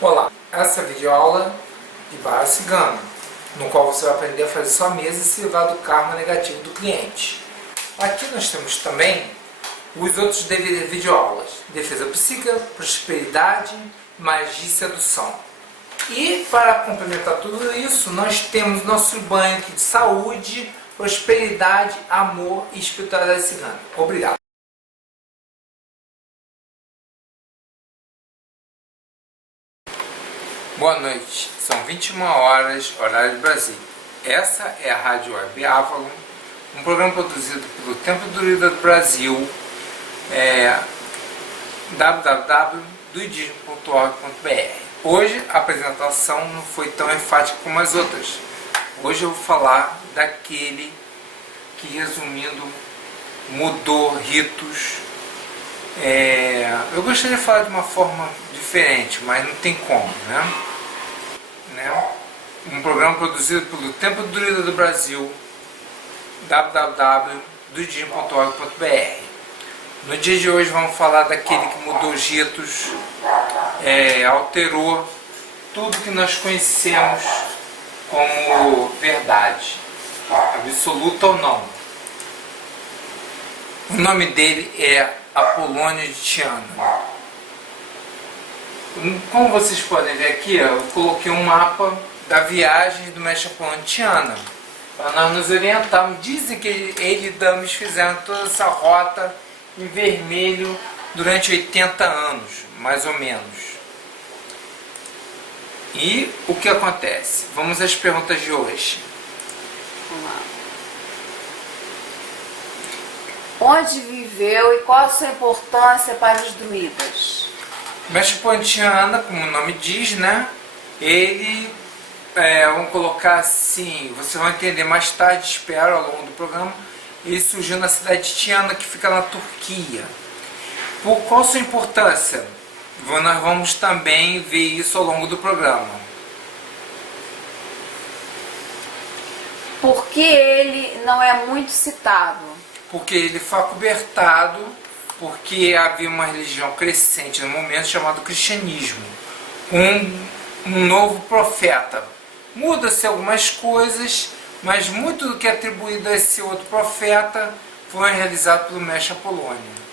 Olá, essa é a videoaula de barra cigana, no qual você vai aprender a fazer sua mesa e se livrar do karma negativo do cliente. Aqui nós temos também os outros videoaulas: defesa psíquica, prosperidade, magia e sedução. E para complementar tudo isso, nós temos nosso banho aqui de saúde, prosperidade, amor e espiritualidade cigana. Obrigado. Boa noite, são 21 horas, horário de Brasília. Essa é a Rádio Web Avalon, um programa produzido pelo Templo do Druida do Brasil, www.duidismo.org.br. Hoje a apresentação não foi tão enfática como as outras. Hoje eu vou falar daquele que, resumindo, mudou ritos. Eu gostaria de falar de uma forma diferente, mas não tem como, né? Um programa produzido pelo Templo do Druida do Brasil, www.duidismo.org.br. No dia de hoje vamos falar daquele que mudou os ritos, alterou tudo que nós conhecemos como verdade, absoluta ou não. O nome dele é Apolônio de Tiana. Como vocês podem ver aqui, eu coloquei um mapa da viagem do mestre Apolônio de Tiana, para nós nos orientarmos. Dizem que ele e Dames fizeram toda essa rota em vermelho durante 80 anos, mais ou menos. E o que acontece? Vamos às perguntas de hoje. Vamos lá. Onde viveu e qual a sua importância para os druidas? O mestre Apolônio de Tiana, como o nome diz, né? Ele, vamos colocar assim, vocês vão entender mais tarde, espero, ao longo do programa. Ele surgiu na cidade de Tiana, que fica na Turquia. Por qual sua importância? Nós vamos também ver isso ao longo do programa. Por que ele não é muito citado? Porque ele foi acobertado, porque havia uma religião crescente no momento chamado cristianismo. Um novo profeta. Muda-se algumas coisas, mas muito do que é atribuído a esse outro profeta foi realizado pelo mestre Apolônio.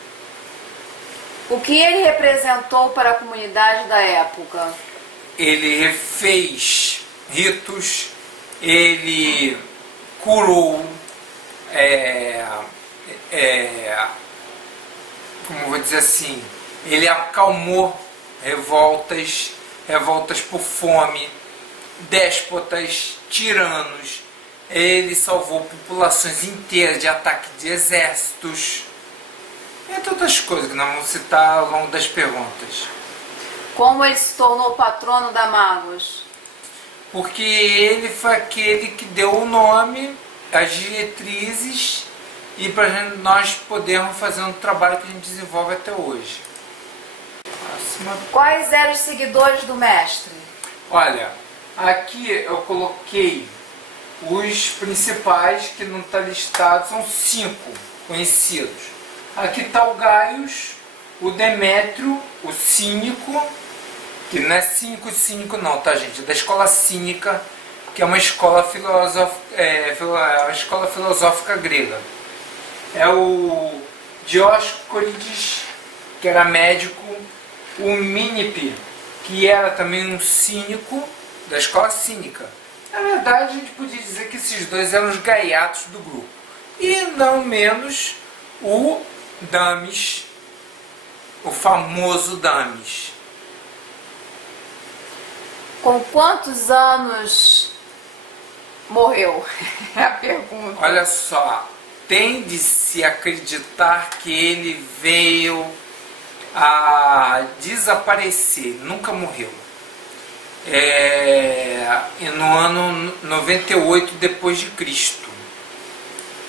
O que ele representou para a comunidade da época? Ele refez ritos, ele curou, como vou dizer assim, ele acalmou revoltas por fome, déspotas, tiranos. Ele salvou populações inteiras de ataque de exércitos, entre outras coisas que nós vamos citar ao longo das perguntas. Como ele se tornou patrono da Magos? Porque ele foi aquele que deu o nome, as diretrizes, e para nós podermos fazer um trabalho que a gente desenvolve até hoje. Próxima. Quais eram os seguidores do mestre? Olha, aqui eu coloquei os principais, que não está listado, são 5 conhecidos. Aqui está o Gaius, o Demétrio, o Cínico, que não é cínico não, tá, gente? É da escola cínica, que é uma escola filosófica grega. É o Dioscórides, que era médico, o Mínipe, que era também um cínico da escola cínica. Na verdade, a gente podia dizer que esses dois eram os gaiatos do grupo. E não menos o Dames, o famoso Dames. Com quantos anos morreu? É a pergunta. Olha só, tende-se a acreditar que ele veio a desaparecer, nunca morreu. E no ano 98 depois de Cristo.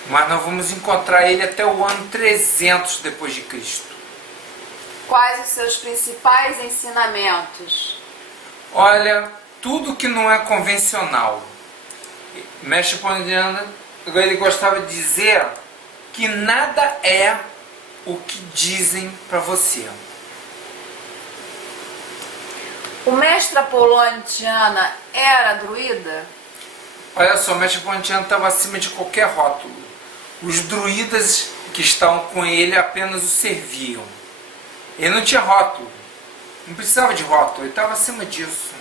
Mas nós vamos encontrar ele até o ano 300 depois de Cristo. Quais os seus principais ensinamentos? Olha, tudo que não é convencional. Mestre Apolônio, ele gostava de dizer que nada é o que dizem para você. O mestre Apolônio de Tiana era druida? Olha só, o mestre Pontiano estava acima de qualquer rótulo. Os druidas que estavam com ele apenas o serviam. Ele não tinha rótulo, não precisava de rótulo, ele estava acima disso.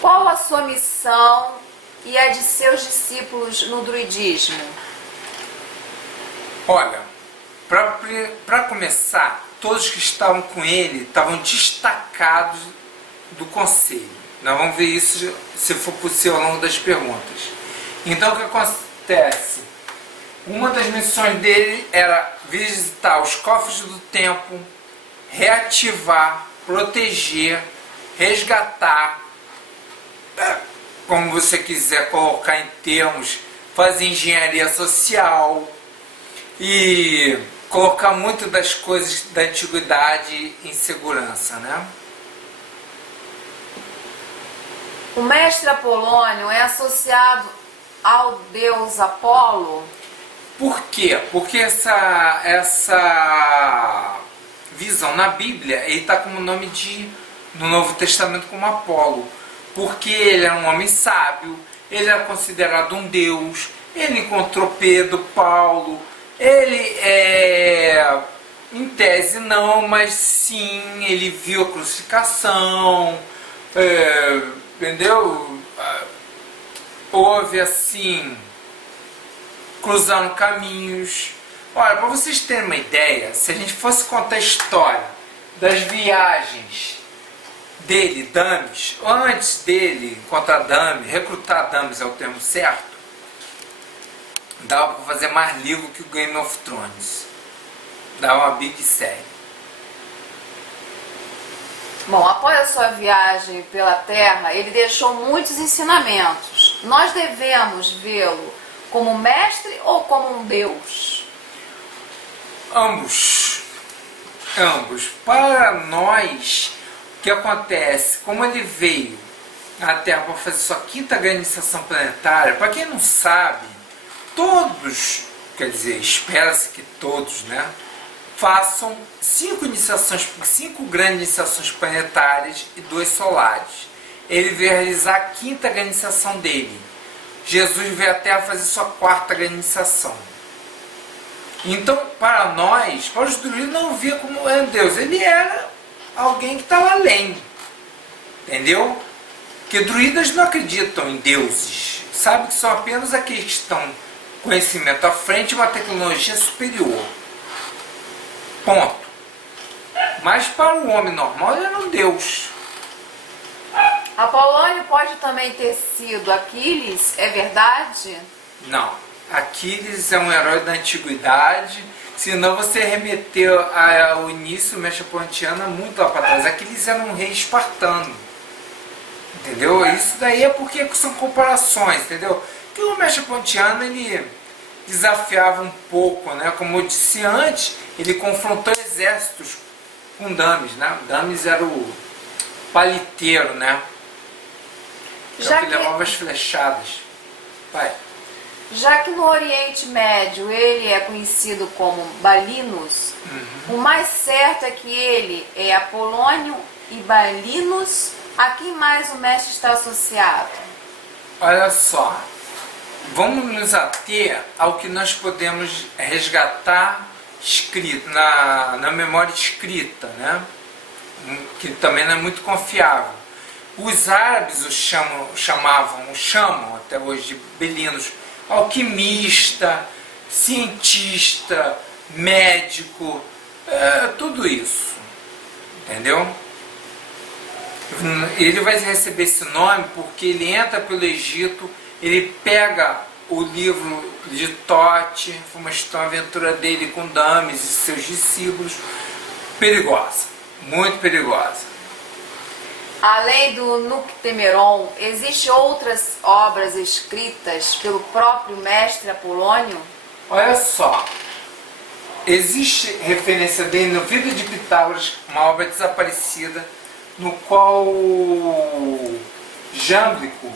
Qual a sua missão e a de seus discípulos no druidismo? Olha, para começar, todos que estavam com ele estavam destacados do conselho. Nós vamos ver isso, se for possível, ao longo das perguntas. Então, o que acontece? Uma das missões dele era visitar os cofres do templo, reativar, proteger, resgatar, como você quiser colocar em termos, fazer engenharia social e colocar muito das coisas da antiguidade em segurança, né? O mestre Apolônio é associado ao deus Apolo? Por quê? Porque essa visão na Bíblia, ele está como nome no Novo Testamento como Apolo. Porque ele era um homem sábio, ele era considerado um deus, ele encontrou Pedro, Paulo, ele em tese não, mas sim, ele viu a crucificação, entendeu? Houve assim, cruzando caminhos. Olha, para vocês terem uma ideia, se a gente fosse contar a história das viagens dele, Dames, antes dele encontrar Dames, recrutar Dames é o termo certo, dava para fazer mais livro que o Game of Thrones. Dava uma big série. Bom, após a sua viagem pela Terra, ele deixou muitos ensinamentos. Nós devemos vê-lo como mestre ou como um deus? Ambos. Para nós, o que acontece? Como ele veio à Terra para fazer sua quinta grande iniciação planetária, para quem não sabe, todos, quer dizer, espera-se que todos, né, façam 5 grandes iniciações planetárias e 2 solares. Ele veio realizar a quinta grande iniciação dele. Jesus veio à Terra fazer sua quarta grande iniciação. Então, para nós, para os druidas, não via como era Deus. Ele era alguém que estava além. Entendeu? Porque druidas não acreditam em deuses. Sabem que são apenas aqueles que estão conhecimento à frente e uma tecnologia superior. Ponto. Mas para o homem normal, ele era um deus. Apolônio pode também ter sido Aquiles, é verdade? Não. Aquiles é um herói da antiguidade, senão você remeteu ao início mesopotamiano muito lá para trás. Aquiles era um rei espartano, entendeu? Isso daí é porque são comparações, entendeu? Que o mesopotamiano ele desafiava um pouco, né? Como eu disse antes, ele confrontou exércitos com Dames, né? Dames era o paliteiro, né? Já que levava as flechadas. Vai. Já que no Oriente Médio ele é conhecido como Balinus, o mais certo é que ele é Apolônio e Balinus. A quem mais o mestre está associado? Olha só, vamos nos ater ao que nós podemos resgatar escrito, na memória escrita, né? Que também não é muito confiável. Os árabes chamam até hoje de belinos, alquimista, cientista, médico, tudo isso, entendeu? Ele vai receber esse nome porque ele entra pelo Egito, ele pega o livro de Tote, uma aventura dele com Dames e seus discípulos, perigosa, muito perigosa. Além do Nuctemeron, existem outras obras escritas pelo próprio mestre Apolônio? Olha só, existe referência dele no Vida de Pitágoras, uma obra desaparecida, no qual Jâmblico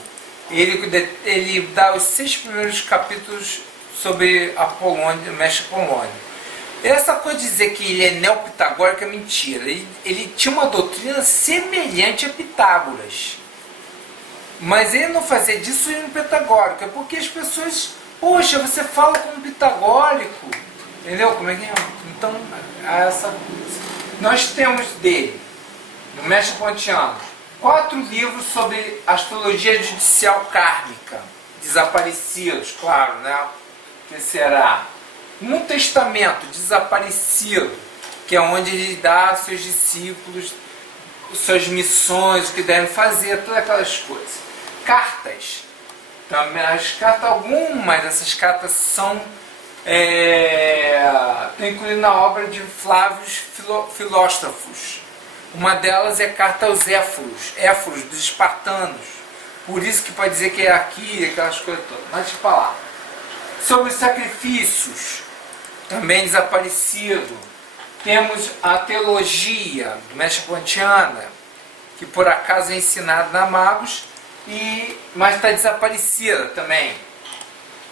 ele dá os 6 primeiros capítulos sobre Apolônio, o mestre Apolônio. Essa coisa de dizer que ele é neopitagórico é mentira. Ele tinha uma doutrina semelhante a Pitágoras. Mas ele não fazia disso um pitagórico. É porque as pessoas... Poxa, você fala como pitagórico. Entendeu? Como é que é? Então, essa coisa. Nós temos dele, no Mestre Pontiano, 4 livros sobre astrologia judicial kármica. Desaparecidos, claro, né? Que será? Um testamento desaparecido, que é onde ele dá aos seus discípulos suas missões, o que devem fazer, todas aquelas coisas. Cartas. Também, as cartas, algumas dessas cartas são estão incluídas na obra de Flávio Filósofos. Uma delas é Carta aos Éforos, dos espartanos. Por isso que pode dizer que é aqui, aquelas coisas todas. Mas deixa eu falar. Sobre os sacrifícios, também desaparecido. Temos a teologia do Mestre Pontiana, que por acaso é ensinada na Magos, mas está desaparecida também.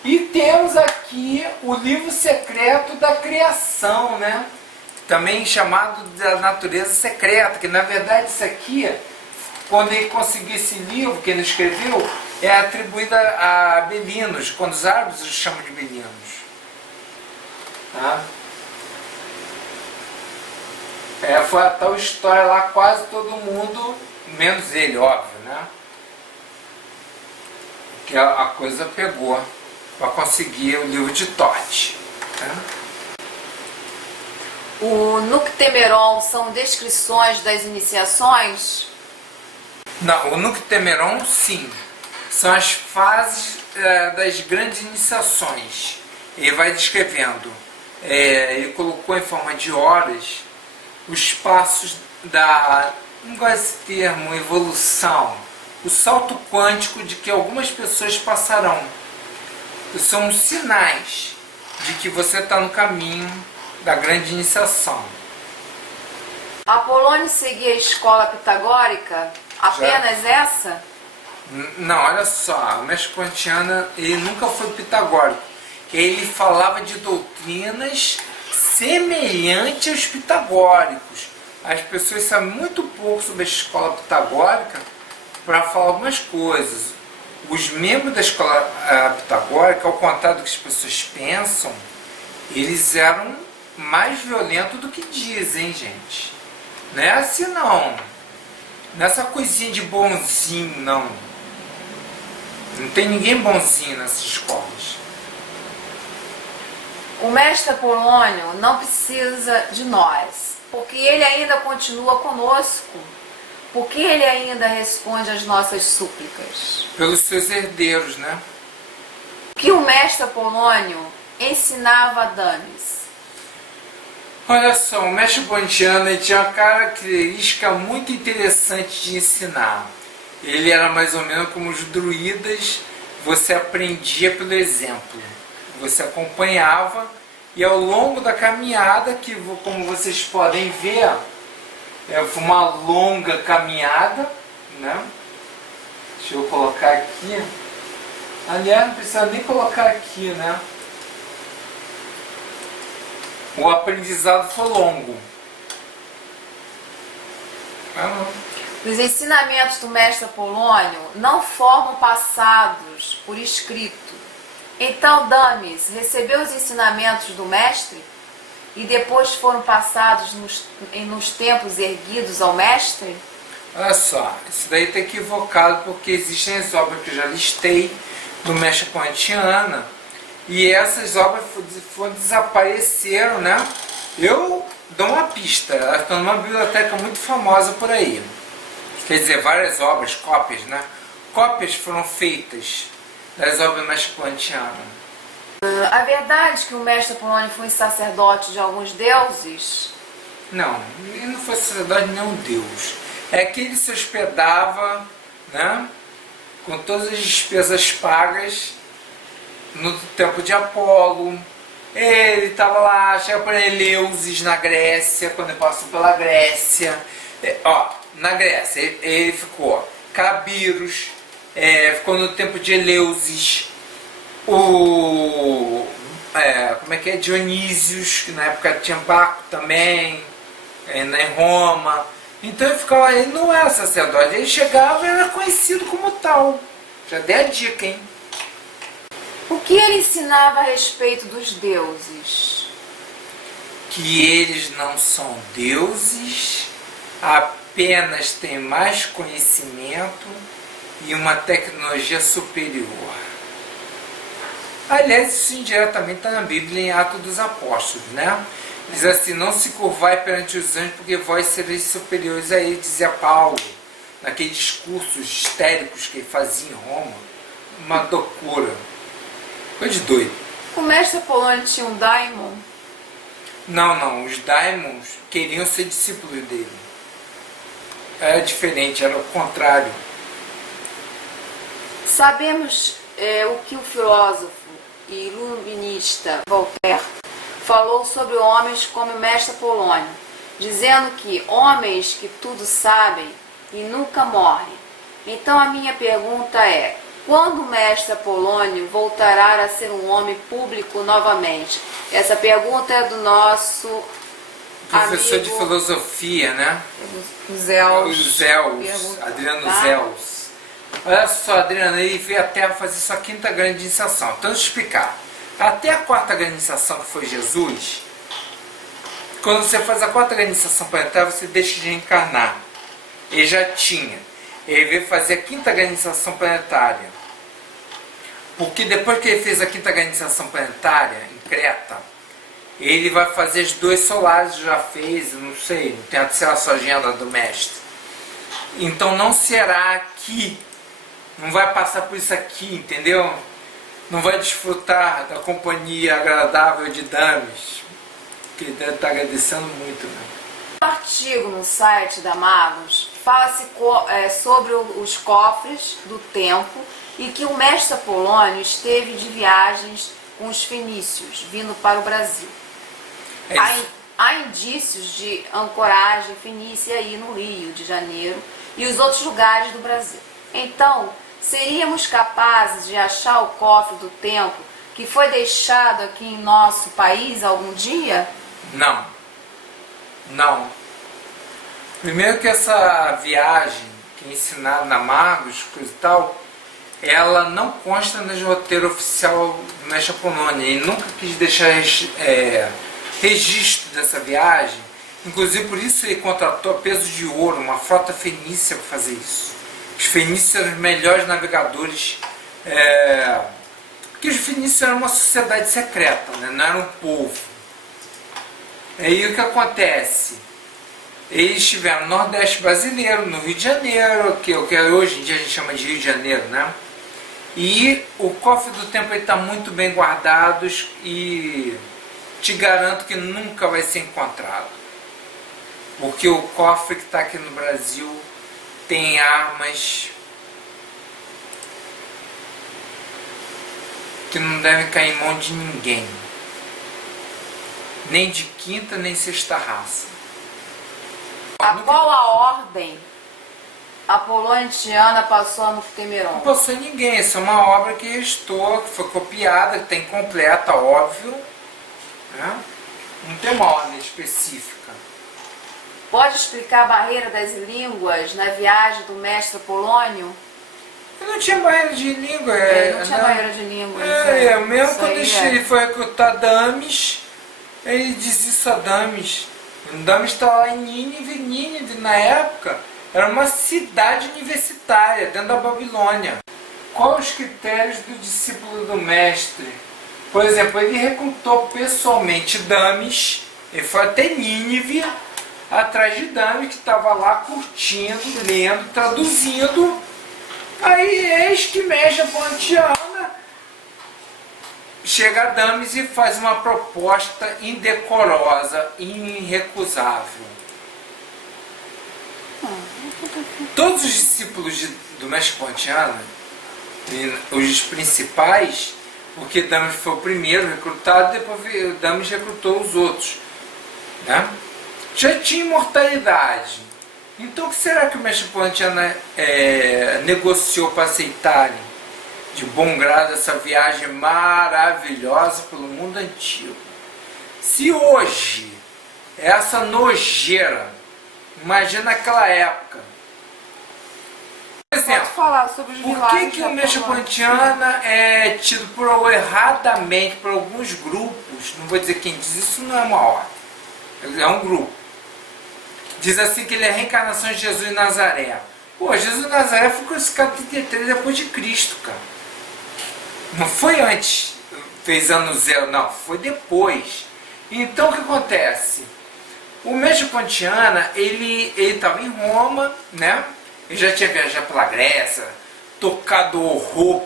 E temos aqui o livro secreto da criação, né? Também chamado da natureza secreta, que na verdade isso aqui, quando ele conseguiu esse livro que ele escreveu, é atribuído a Belinos, quando os árabes os chamam de Belinos. Tá? Foi a tal história lá, quase todo mundo, menos ele, óbvio, né? Que a coisa pegou para conseguir o livro de Tote. Né? O Nuctemeron são descrições das iniciações? Não, o Nuctemeron, sim. São as fases das grandes iniciações. Ele vai descrevendo. Ele colocou em forma de horas os passos da, não gosto desse termo, evolução, o salto quântico de que algumas pessoas passarão. São sinais de que você está no caminho da grande iniciação. Apolônio seguia a escola pitagórica? Apenas essa? Não, olha só, o Mestre Pontiano, ele nunca foi pitagórico. Ele falava de doutrinas semelhantes aos pitagóricos. As pessoas sabem muito pouco sobre a escola pitagórica para falar algumas coisas. Os membros da escola pitagórica, ao contrário do que as pessoas pensam, eles eram mais violentos do que dizem, gente. Não é assim não. Não é essa coisinha de bonzinho, não. Não tem ninguém bonzinho nessas escolas. O mestre Apolônio não precisa de nós, porque ele ainda continua conosco, porque ele ainda responde às nossas súplicas. Pelos seus herdeiros, né? O que o mestre Apolônio ensinava a Dames? Olha só, o Mestre Pontiano tinha uma característica muito interessante de ensinar. Ele era mais ou menos como os druidas, você aprendia pelo exemplo. Você acompanhava e ao longo da caminhada, que como vocês podem ver, foi uma longa caminhada, né? Deixa eu colocar aqui. Aliás, não precisa nem colocar aqui, né? O aprendizado foi longo. Os ensinamentos do mestre Apolônio não formam passados por escrito. Então Dames recebeu os ensinamentos do mestre e depois foram passados nos tempos erguidos ao mestre? Olha só, isso daí está equivocado porque existem as obras que eu já listei do Mestre Pontiano e essas obras desapareceram, né? Eu dou uma pista, elas estão numa biblioteca muito famosa por aí. Quer dizer, várias obras, cópias, né? Cópias foram feitas das obras do Mestre Pontiano. A verdade é que o mestre Apolônio foi sacerdote de alguns deuses? Não, ele não foi sacerdote nem um deus. É que ele se hospedava, né, com todas as despesas pagas no templo de Apolo. Ele estava lá, chegava para Eleusis na Grécia, quando ele passou pela Grécia. Na Grécia ele ficou ficou no tempo de Eleusis. como é que é, Dionísios, que na época tinha Baco também, em Roma. Então ele ficava, ele não era sacerdote, ele chegava e era conhecido como tal. Já dei a dica, hein? O que ele ensinava a respeito dos deuses? Que eles não são deuses, apenas têm mais conhecimento e uma tecnologia superior. Aliás, isso indiretamente está na Bíblia, em Atos dos Apóstolos, né? Diz assim, não se curvai perante os anjos, porque vós sereis superiores a eles, dizia Paulo, naqueles discursos histéricos que ele fazia em Roma. Uma loucura. Coisa de doido. O mestre Apolônio tinha um daimon? Não, os daimons queriam ser discípulos dele. Era diferente, era o contrário. Sabemos o que o filósofo e iluminista Voltaire falou sobre homens como o mestre Apolônio, dizendo que homens que tudo sabem e nunca morrem. Então a minha pergunta é, quando o mestre Apolônio voltará a ser um homem público novamente? Essa pergunta é do nosso Professor amigo de filosofia, né? Zeus. Adriano Tá? Zeus. Olha só, Adriano, ele veio à Terra fazer sua quinta grande iniciação. Então, deixa eu explicar. Até a quarta grande iniciação, que foi Jesus, quando você faz a quarta grande iniciação planetária, você deixa de reencarnar. Ele já tinha. Ele veio fazer a quinta grande iniciação planetária. Porque depois que ele fez a quinta grande iniciação planetária, em Creta, ele vai fazer as duas solares, já fez, não sei, não tem a sua agenda do mestre. Então não será aqui, não vai passar por isso aqui, entendeu? Não vai desfrutar da companhia agradável de dames, que ele deve estar agradecendo muito, né? Um artigo no site da Magos fala-se sobre os cofres do tempo e que o mestre Apolônio esteve de viagens com os fenícios, vindo para o Brasil. Há indícios de ancoragem fenícia aí no Rio de Janeiro e os outros lugares do Brasil. Então, seríamos capazes de achar o cofre do tempo que foi deixado aqui em nosso país algum dia? Não. Primeiro que essa viagem que é ensinada na Magos, coisa e tal, ela não consta no roteiro oficial do mestre Apolônio. Ele nunca quis deixar registro dessa viagem. Inclusive por isso ele contratou a peso de ouro uma frota fenícia para fazer isso. Os fenícios eram os melhores navegadores, porque os fenícios eram uma sociedade secreta, né? Não eram um povo. Aí o que acontece? Eles estiveram no Nordeste brasileiro, no Rio de Janeiro, que hoje em dia a gente chama de Rio de Janeiro, né? E o cofre do tempo está muito bem guardado e te garanto que nunca vai ser encontrado. Porque o cofre que está aqui no Brasil tem armas que não devem cair em mão de ninguém. Nem de quinta, nem sexta raça. A qual a ordem apolontiana passou a Moctemeron? Não passou ninguém, essa é uma obra que restou, que foi copiada, que está incompleta, óbvio. Né? Não tem uma ordem específica. Pode explicar a barreira das línguas na viagem do mestre Apolônio? Não tinha barreira de língua. Não tinha barreira de línguas. Mesmo quando ele foi recrutar Dames, ele diz isso a Dames. Dames está lá em Nínive. Nínive, na época, era uma cidade universitária dentro da Babilônia. Quais os critérios do discípulo do mestre? Por exemplo, ele recrutou pessoalmente Dames, ele foi até Nínive, atrás de Dames, que estava lá curtindo, lendo, traduzindo. Aí eis que mestre Apolontiana chega a Dames e faz uma proposta indecorosa, irrecusável. Todos os discípulos do mestre Apolontiana, os principais, porque Dames foi o primeiro recrutado, depois Dames recrutou os outros, né? Já tinha imortalidade. Então o que será que o mestre Apolontiana negociou para aceitarem? de bom grado essa viagem maravilhosa pelo mundo antigo. Se hoje essa nojeira, imagina naquela época. Por exemplo, Pode falar sobre os por milagres que o da Mecha Polônia. Pontiana é tido por erradamente por alguns grupos, não vou dizer quem diz isso, não é uma ordem, é um grupo. Diz assim que ele é a reencarnação de Jesus de Nazaré. Pô, Jesus de Nazaré foi crucificado em 33 depois de Cristo, cara. Não foi antes, fez ano zero, não, foi depois. Então o que acontece? O Mecha Pontiana, ele estava em Roma, né? Ele já tinha viajado pela Grécia, tocado horror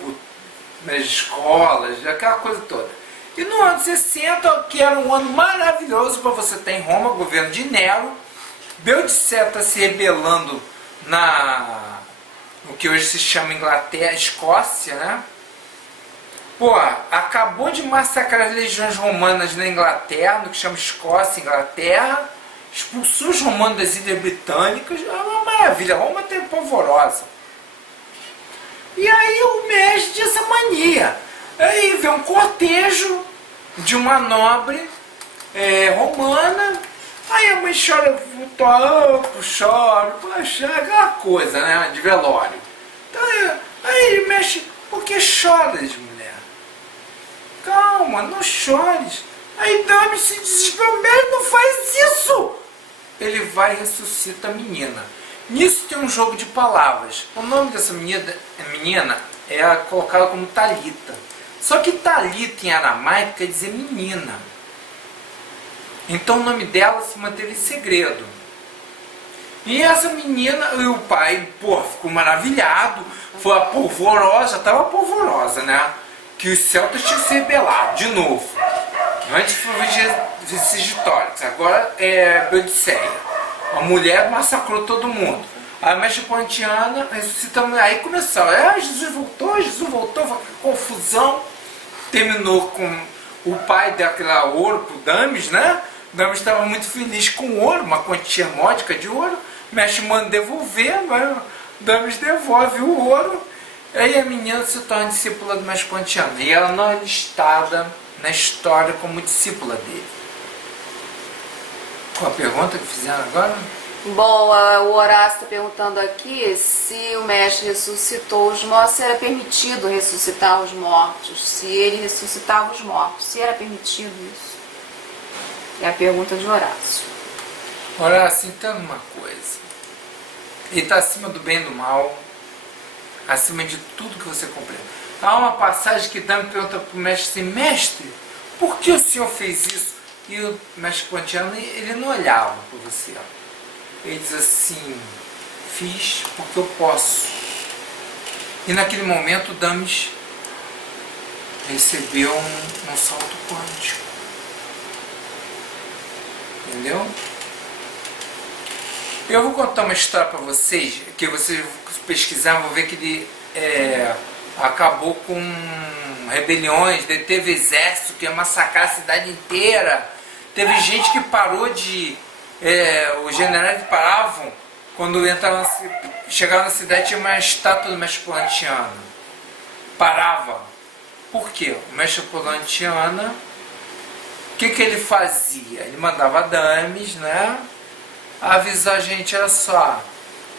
nas escolas, aquela coisa toda. E no ano 60, que era um ano maravilhoso para você ter em Roma, governo de Nero, Beodicé está se rebelando no que hoje se chama Inglaterra, Escócia, né? Pô, acabou de massacrar as legiões romanas na Inglaterra, no que chama Escócia, Inglaterra, expulsou os romanos das Ilhas Britânicas, é uma maravilha, Roma tem polvorosa. E aí o mestre tinha essa mania. Aí vê um cortejo de uma nobre romana, aí a mãe chora, chora, poxa, aquela coisa, né, de velório. Então, aí ele mexe, por que choras, mulher? Calma, não chores. Aí Dami se desespera, não faz isso! Ele vai e ressuscita a menina. Nisso tem um jogo de palavras. O nome dessa menina é colocado como Talita. Só que Talita em aramaico quer dizer menina. Então o nome dela se manteve em segredo. E essa menina, e o pai, pô, ficou maravilhado. Foi a polvorosa, estava polvorosa, né? Que os celtas tinham se rebelado de novo. Antes foi Vercingetorix, agora é Beodicéia. A mulher massacrou todo mundo. A Mecha Pontiana ressuscitando. Aí começou, Jesus voltou, foi confusão. Terminou com o pai daquela ouro pro Damis, né? Damis estava muito feliz com o ouro, uma quantia módica de ouro. Mecha manda devolver, mas Damis devolve o ouro. Aí a menina se torna discípula do Mecha Pontiana. E ela não é listada na história como discípula dele. Qual a pergunta que fizeram agora? Bom, o Horácio está perguntando aqui se o mestre ressuscitou os mortos, se era permitido ressuscitar os mortos, se ele ressuscitava os mortos, se era permitido isso. É a pergunta de Horácio. Horácio, entenda uma coisa. Ele está acima do bem e do mal, acima de tudo que você compreende. Há uma passagem que Dami pergunta para o mestre assim, mestre, por que o senhor fez isso? E o mestre Pontiano, ele não olhava para você. Ele diz assim, fiz porque eu posso. E naquele momento Damis recebeu um salto quântico. Entendeu? Eu vou contar uma história para vocês, que vocês pesquisar, vão ver que ele acabou com rebeliões, teve exército que ia massacrar a cidade inteira. Teve gente que parou de... os generais paravam, quando chegavam na cidade tinha uma estátua do Mestre Pontiana. Parava. Por quê? O Mestre Pontiana, o que ele fazia? Ele mandava dames, né? Avisar a gente, olha só,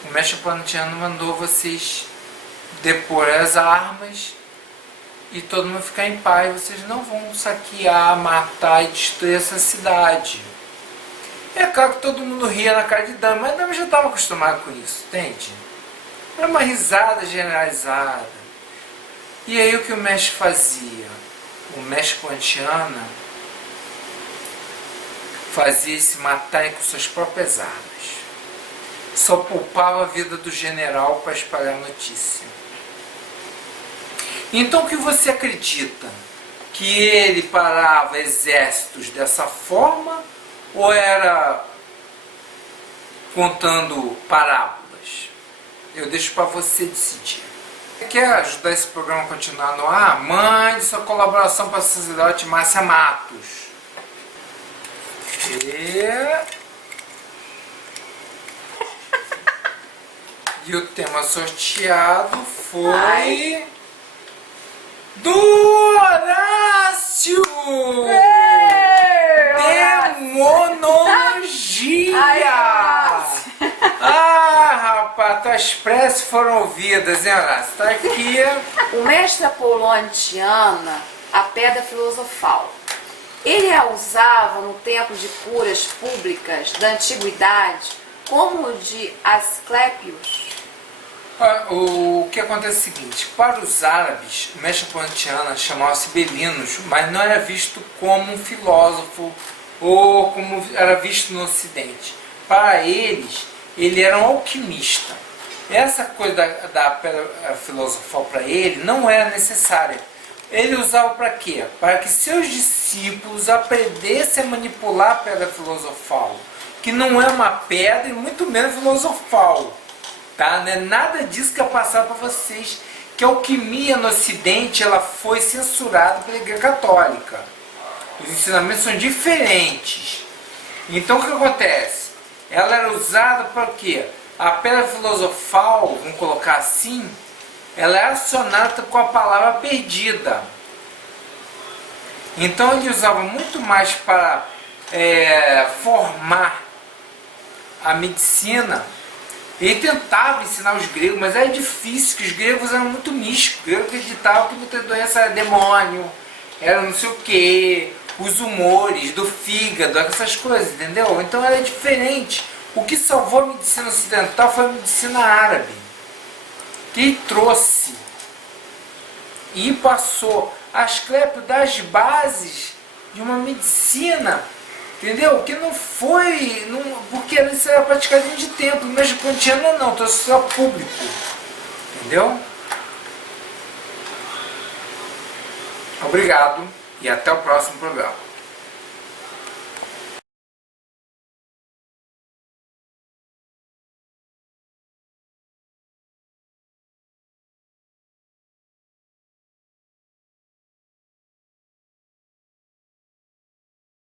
o Mestre Pontiano mandou vocês depor as armas e todo mundo ficar em paz, vocês não vão saquear, matar e destruir essa cidade. É claro que todo mundo ria na cara de Dami, mas Dami já estava acostumado com isso, entende? Era uma risada generalizada. E aí o que o mestre fazia? O Mestre Pontiana fazia se matar com suas próprias armas. Só poupava a vida do general para espalhar a notícia. Então o que você acredita? Que ele parava exércitos dessa forma ou era contando parábolas? Eu deixo para você decidir. Quer ajudar esse programa a continuar no ar? Mande sua colaboração para a sacerdote Márcia Matos. E o tema sorteado foi... do Horácio! Demonologia! Ai, Horácio. Rapaz, tuas preces foram ouvidas, hein, Horácio? Tá aqui. O mestre Apolônio Tiana, a pedra filosofal. Ele a usava no templo de curas públicas da antiguidade, como o de Asclépios. O que acontece é o seguinte: para os árabes, o mestre Apolônio Tiana chamava-se Belinos, mas não era visto como um filósofo ou como era visto no Ocidente. Para eles, ele era um alquimista. Essa coisa da pedra filosofal para ele não era necessária. Ele usava para quê? Para que seus discípulos aprendessem a manipular a pedra filosofal, que não é uma pedra e muito menos filosofal. Tá? Não é nada disso que eu passar para vocês, que a alquimia no Ocidente ela foi censurada pela Igreja Católica. Os ensinamentos são diferentes. Então o que acontece? Ela era usada para quê? A pedra filosofal, vamos colocar assim, ela é acionada com a palavra perdida. Então ele usava muito mais para formar a medicina. Ele tentava ensinar os gregos, mas era difícil, que os gregos eram muito místicos. Os gregos acreditavam que muita doença era demônio, era não sei o que, os humores do fígado, essas coisas, entendeu? Então era diferente. O que salvou a medicina ocidental foi a medicina árabe, que trouxe e passou Asclépio das bases de uma medicina, entendeu? Que não foi, porque isso era praticado dentro de templo, mas Pontiano não, trouxe só público, entendeu? Obrigado e até o próximo programa.